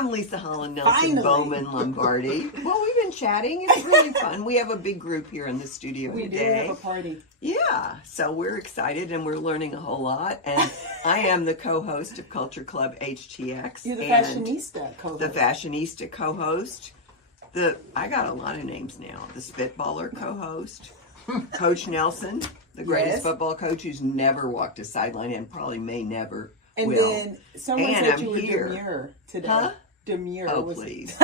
I'm Leisa Holland-Nelson, Bowman Lombardi. Well, we've been chatting. It's really fun. We have a big group here in the studio today. We do have a party. Yeah, so we're excited and we're learning a whole lot. And I am the co-host of Culture Club HTX. You're the fashionista co-host. The fashionista co-host. I got a lot of names now. The Spitballer co-host. Coach Nelson, the greatest football coach who's never walked a sideline and probably may never. And then someone said you were demure today. Huh? Demure. Oh, please.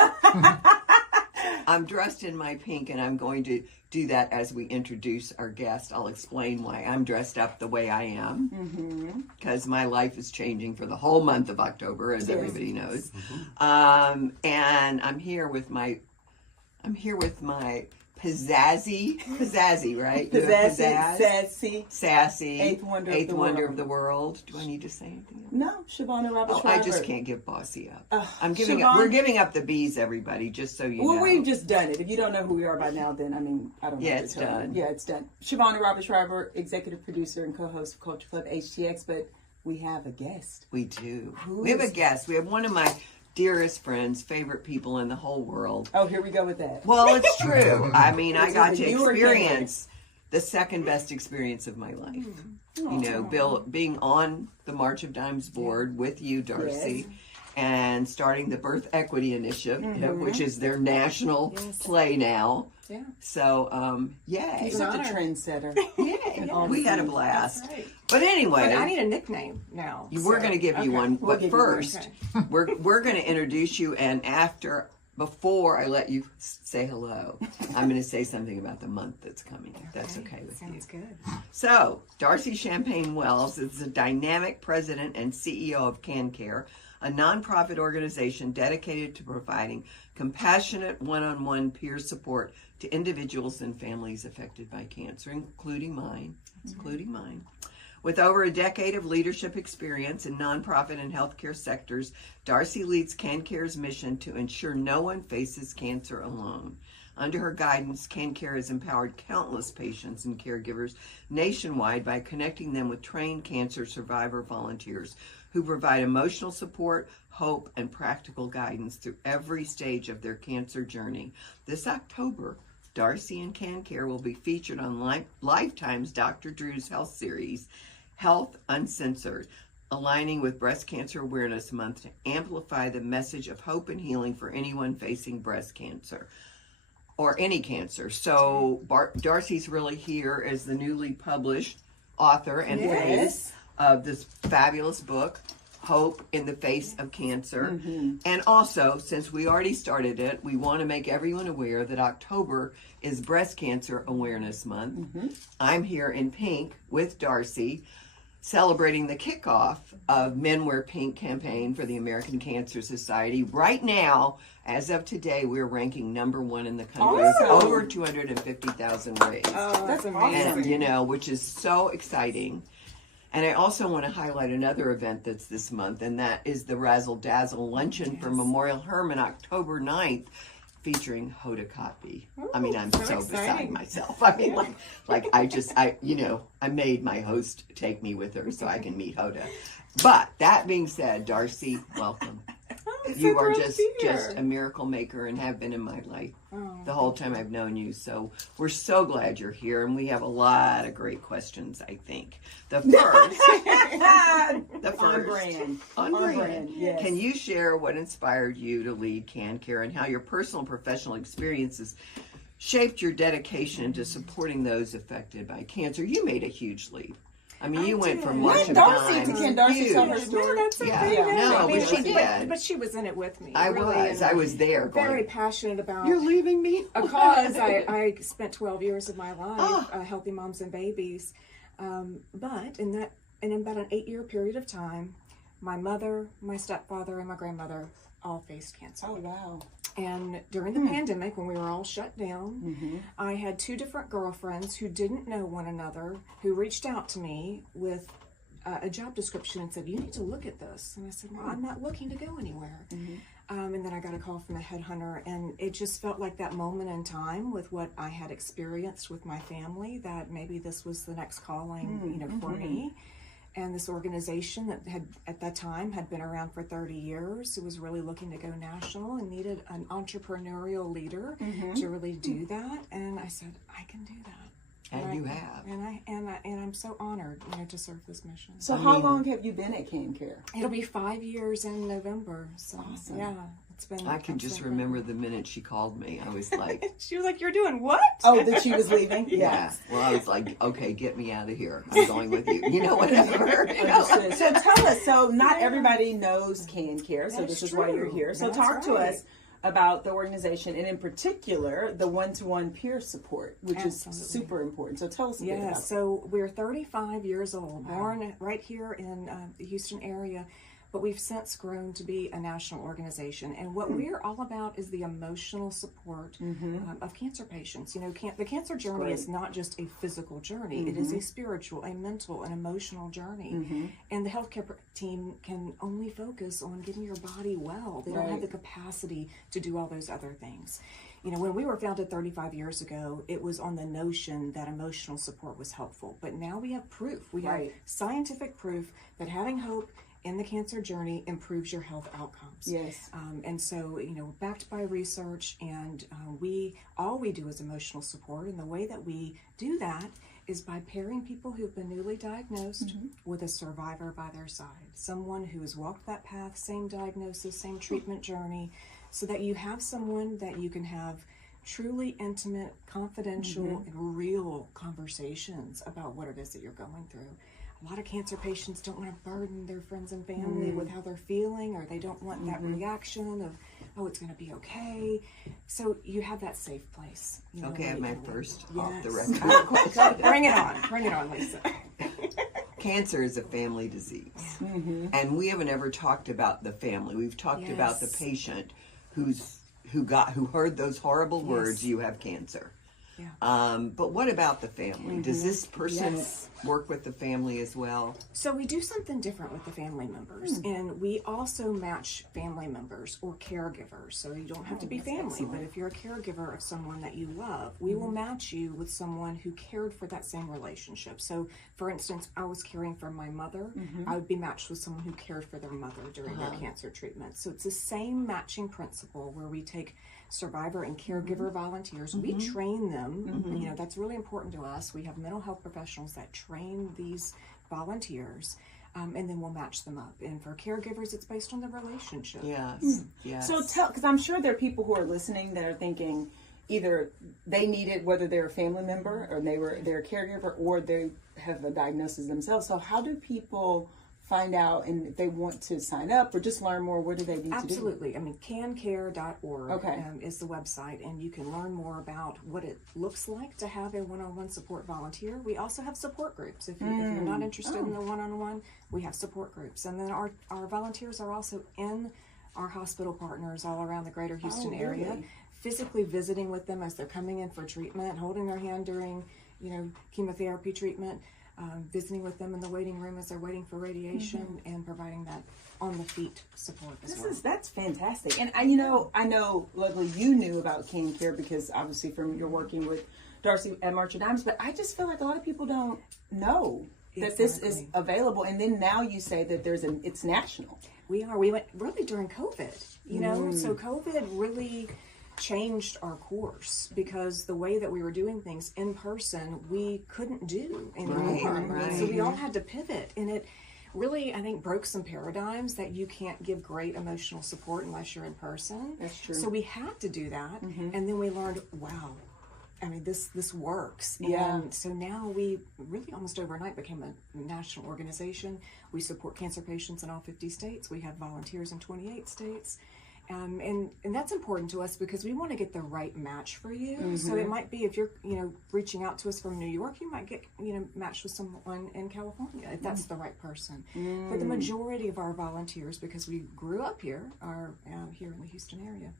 I'm dressed in my pink, and I'm going to do that as we introduce our guest. I'll explain why I'm dressed up the way I am, because my life is changing for the whole month of October, as everybody knows. And I'm here with my pizzazzy, right? Sassy. Eighth wonder of the world. Do I need to say anything else? No, Shavonnah Roberts. I just can't give bossy up. I'm giving up. We're giving up the B's, everybody, just so you know. Well, we've just done it. If you don't know who we are by now, then I don't know. Yeah, it's done. Yeah, it's done. Shavonnah Roberts Schreiber, executive producer and co-host of Culture Club HTX, but we have a guest. We do. We have a guest. We have one of my dearest friends, favorite people in the whole world. Oh, here we go with that. Well, it's true. I mean, I got to experience the second best experience of my life. You know, being on the March of Dimes board with you, Darcie, and starting the Birth Equity Initiative, which is their national play now. Yeah. So, yay. You're such a trendsetter. Yay. We had a blast. That's right. But anyway. But I need a nickname now. We're going to give you one. But first, we're going to introduce you. And before I let you say hello, I'm going to say something about the month that's coming. If that's okay with you. Sounds good. So, Darcie Champagne-Wells is the dynamic president and CEO of CanCare, a nonprofit organization dedicated to providing compassionate one-on-one peer support to individuals and families affected by cancer, including mine. With over a decade of leadership experience in nonprofit and healthcare sectors, Darcie leads CanCare's mission to ensure no one faces cancer alone. Under her guidance, CanCare has empowered countless patients and caregivers nationwide by connecting them with trained cancer survivor volunteers who provide emotional support, hope, and practical guidance through every stage of their cancer journey. This October, Darcie and CanCare will be featured on Lifetime's Dr. Drew's Health series, Health Uncensored, aligning with Breast Cancer Awareness Month to amplify the message of hope and healing for anyone facing breast cancer or any cancer. So Darcie's really here as the newly published author and face of this fabulous book, Hope in the Face of Cancer. And also, since we already started it, we want to make everyone aware that October is Breast Cancer Awareness Month. I'm here in pink with Darcie, celebrating the kickoff of Men Wear Pink campaign for the American Cancer Society. Right now, as of today, we're ranking #1 in the country with over 250,000 raised. Oh, that's amazing. And, which is so exciting. And I also want to highlight another event that's this month, and that is the Razzle Dazzle Luncheon for Memorial Hermann, October 9th, featuring Hoda Kotb. I mean, I'm so beside myself. I mean, I made my host take me with her so I can meet Hoda. But that being said, Darcie, welcome. You are just a miracle maker and have been in my life the whole time I've known you. So we're so glad you're here, and we have a lot of great questions, I think. The first. On brand. Yes. Can you share what inspired you to lead CanCare and how your personal and professional experiences shaped your dedication to supporting those affected by cancer? You made a huge leap. I mean, you went from March of Dimes. Can Darcie tell her story? But she did. But she was in it with me. I was there. Very passionate about. You're leaving me? A cause. I spent 12 years of my life helping moms and babies. But in about an 8-year period of time, my mother, my stepfather, and my grandmother all faced cancer. Oh, wow. And during the pandemic, when we were all shut down, I had 2 different girlfriends who didn't know one another who reached out to me with a job description and said, "You need to look at this." And I said, "Well, I'm not looking to go anywhere." And then I got a call from a headhunter, and it just felt like that moment in time with what I had experienced with my family, that maybe this was the next calling, for me. And this organization that had, at that time, had been around for 30 years, it was really looking to go national and needed an entrepreneurial leader to really do that. And I said, I can do that. And you have. And I'm so honored, to serve this mission. So how long have you been at CanCare? It'll be 5 years in November. So Awesome. Yeah, it's been. I can just remember the minute she called me. I was like, She was like, "You're doing what?" Oh, that she was leaving? yeah. Well, I was like, okay, get me out of here. I'm going with you. Whatever. Understood. So tell us. So not everybody knows CanCare, so That's this is why you're true. here. So That's talk to right. us about the organization, and in particular, the one-to-one peer support, which Absolutely. is super important. So tell us a bit about that. So we're 35 years old, born right here in the Houston area, but we've since grown to be a national organization. And what we're all about is the emotional support of cancer patients. The cancer journey is not just a physical journey. It is a spiritual, a mental, an emotional journey. And the healthcare team can only focus on getting your body well. They don't have the capacity to do all those other things. When we were founded 35 years ago, it was on the notion that emotional support was helpful. But now we have proof. We have scientific proof that having hope in the cancer journey improves your health outcomes. Yes. And so, backed by research, and all we do is emotional support. And the way that we do that is by pairing people who've been newly diagnosed with a survivor by their side, someone who has walked that path, same diagnosis, same treatment journey, so that you have someone that you can have truly intimate, confidential, and real conversations about what it is that you're going through. A lot of cancer patients don't want to burden their friends and family with how they're feeling, or they don't want that reaction of, oh, it's going to be okay. So you have that safe place. Okay, I have my first off the Yes. record. Bring it on, Lisa. Cancer is a family disease. And we haven't ever talked about the family. We've talked about the patient who heard those horrible words, you have cancer. Yeah. But what about the family? Does this person work with the family as well? So we do something different with the family members, and we also match family members or caregivers. So you don't have to be family, but if you're a caregiver of someone that you love, we will match you with someone who cared for that same relationship. So for instance, I was caring for my mother. I would be matched with someone who cared for their mother during their cancer treatment. So it's the same matching principle where we take survivor and caregiver volunteers. We train them. That's really important to us. We have mental health professionals that train these volunteers, and then we'll match them up. And for caregivers, it's based on the relationship. Yes. So because I'm sure there are people who are listening that are thinking either they need it, whether they're a family member or they're a caregiver, or they have a diagnosis themselves. So how do people find out, and if they want to sign up or just learn more, what do they need to do? Absolutely. I mean, cancare.org is the website, and you can learn more about what it looks like to have a one-on-one support volunteer. We also have support groups. If you're not interested in the one-on-one, we have support groups. And then our volunteers are also in our hospital partners all around the greater Houston area, physically visiting with them as they're coming in for treatment, holding their hand during, chemotherapy treatment, visiting with them in the waiting room as they're waiting for radiation, and providing that on the feet support as well. That's fantastic. And I know, luckily you knew about CanCare because obviously from your working with Darcie at March of Dimes, but I just feel like a lot of people don't know that this is available. And then now you say that it's national. We went really during COVID, so COVID really changed our course, because the way that we were doing things in person we couldn't do anymore. Right. So we all had to pivot, and it really, I think, broke some paradigms that you can't give great emotional support unless you're in person. That's true. So we had to do that, and then we learned, wow, I mean, this works. Yeah. And so now we really almost overnight became a national organization. We support cancer patients in all 50 states. We have volunteers in 28 states. And that's important to us because we want to get the right match for you. So it might be, if you're reaching out to us from New York, you might get matched with someone in California if that's the right person. But the majority of our volunteers, because we grew up here, are here in the Houston area.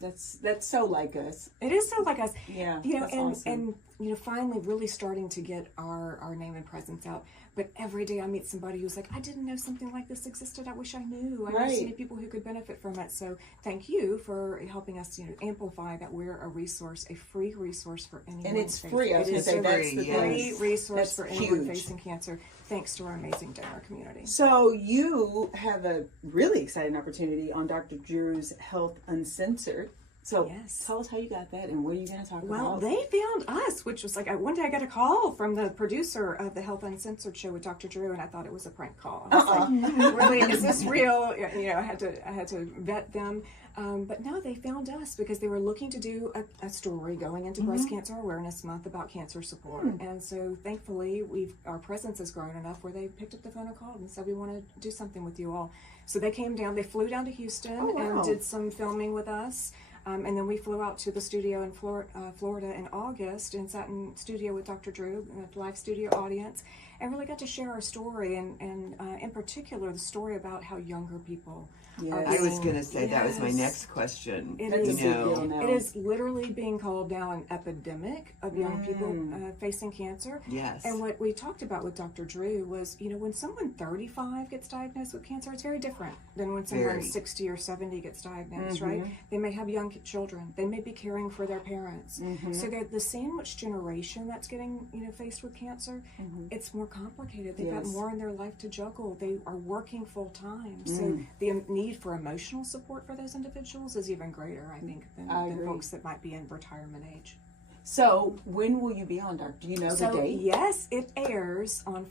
That's so like us. It is so like us. Yeah, and that's awesome. and finally really starting to get our name and presence out. But every day I meet somebody who's like, I didn't know something like this existed. I wish I knew. I know so many people who could benefit from it. So thank you for helping us, amplify that we're a resource, a free resource for anyone. And it's free. I was going to say that's the free resource for anyone huge. Facing cancer, thanks to our amazing donor community. So you have a really exciting opportunity on Dr. Drew's Health Uncensored. So tell us how you got that and what are you going to talk about? Well, they found us, which was like, one day I got a call from the producer of the Health Uncensored show with Dr. Drew, and I thought it was a prank call. I was like, really, is this real? I had to vet them. But no, they found us because they were looking to do a story going into Breast Cancer Awareness Month about cancer support. And so thankfully, our presence has grown enough where they picked up the phone and called and said, we want to do something with you all. So they came down, they flew down to Houston and did some filming with us. And then we flew out to the studio in Florida in August and sat in studio with Dr. Drew, a live studio audience, and really got to share our story and in particular the story about how younger people are. I was going to say that was my next question. It is literally being called now an epidemic of young people facing cancer. Yes. And what we talked about with Dr. Drew was, when someone 35 gets diagnosed with cancer, it's very different than when someone 60 or 70 gets diagnosed, right? They may have young children. They may be caring for their parents. So they're the sandwich generation that's getting, faced with cancer. It's more complicated. They've got more in their life to juggle. They are working full time. So the need for emotional support for those individuals is even greater, I think, than folks that might be in retirement age. So when will you be on, Doc? Do you know the date? Yes, it airs on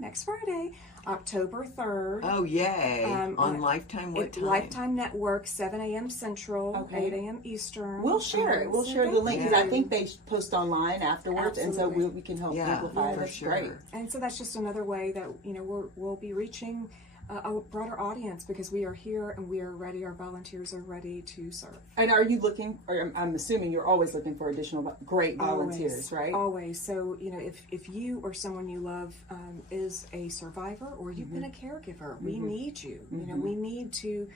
next Friday, October 3rd. Oh, yay. On Lifetime, what time? Lifetime Network, 7 a.m. Central, 8 a.m. Eastern. We'll share it. We'll share the link because I think they post online afterwards, and so we can help amplify. That's great. And so that's just another way that, we'll be reaching a broader audience because we are here and we are ready. Our volunteers are ready to serve. And are you looking, or I'm assuming you're always looking for additional great volunteers, right? Always. So, if you or someone you love is a survivor or you've been a caregiver, we need you. We need to,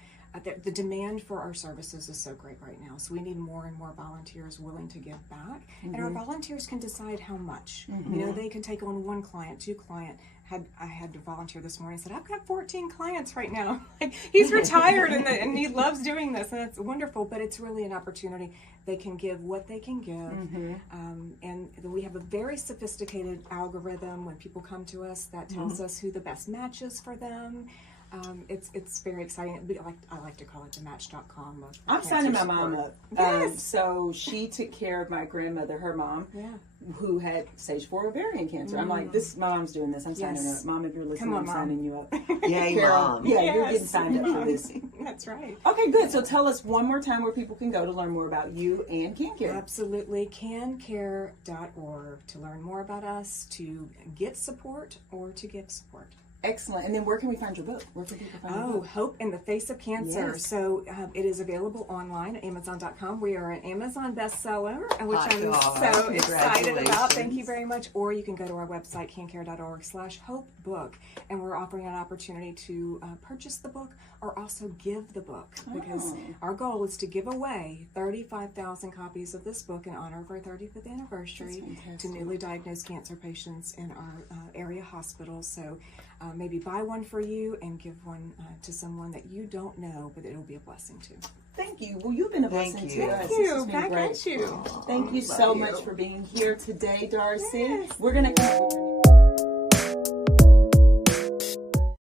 the demand for our services is so great right now. So we need more and more volunteers willing to give back. And our volunteers can decide how much. They can take on 1 client, 2 client. I had to volunteer this morning. Said, I've got 14 clients right now. He's retired and he loves doing this, and it's wonderful. But it's really an opportunity. They can give what they can give, and we have a very sophisticated algorithm when people come to us that tells us who the best match is for them. It's very exciting. I like to call it the Match.com. I'm signing my mom up. Yes. So she took care of my grandmother, her mom, who had stage 4 ovarian cancer. I'm like, my mom's doing this. I'm signing her up. Mom, if you're listening, I'm signing you up. Yay, Mom. Yeah, you're getting signed up for this. That's right. Okay, good. So tell us one more time where people can go to learn more about you and CanCare. Absolutely. CanCare.org to learn more about us, to get support, or to give support. Excellent. And then where can we find your book? Where can people find your book? Hope in the Face of Cancer. Yes. So it is available online at Amazon.com. We are an Amazon bestseller, which I'm so excited about. Thank you very much. Or you can go to our website, cancare.org/hopebook, and we're offering an opportunity to purchase the book or also give the book, because our goal is to give away 35,000 copies of this book in honor of our 35th anniversary to newly diagnosed cancer patients in our area hospitals. So maybe buy one for you and give one to someone that you don't know, but it'll be a blessing to. Thank you. Well, you've been a blessing to us. Thank you. Back at you. Thank you so much for being here today, Darcie. We're going to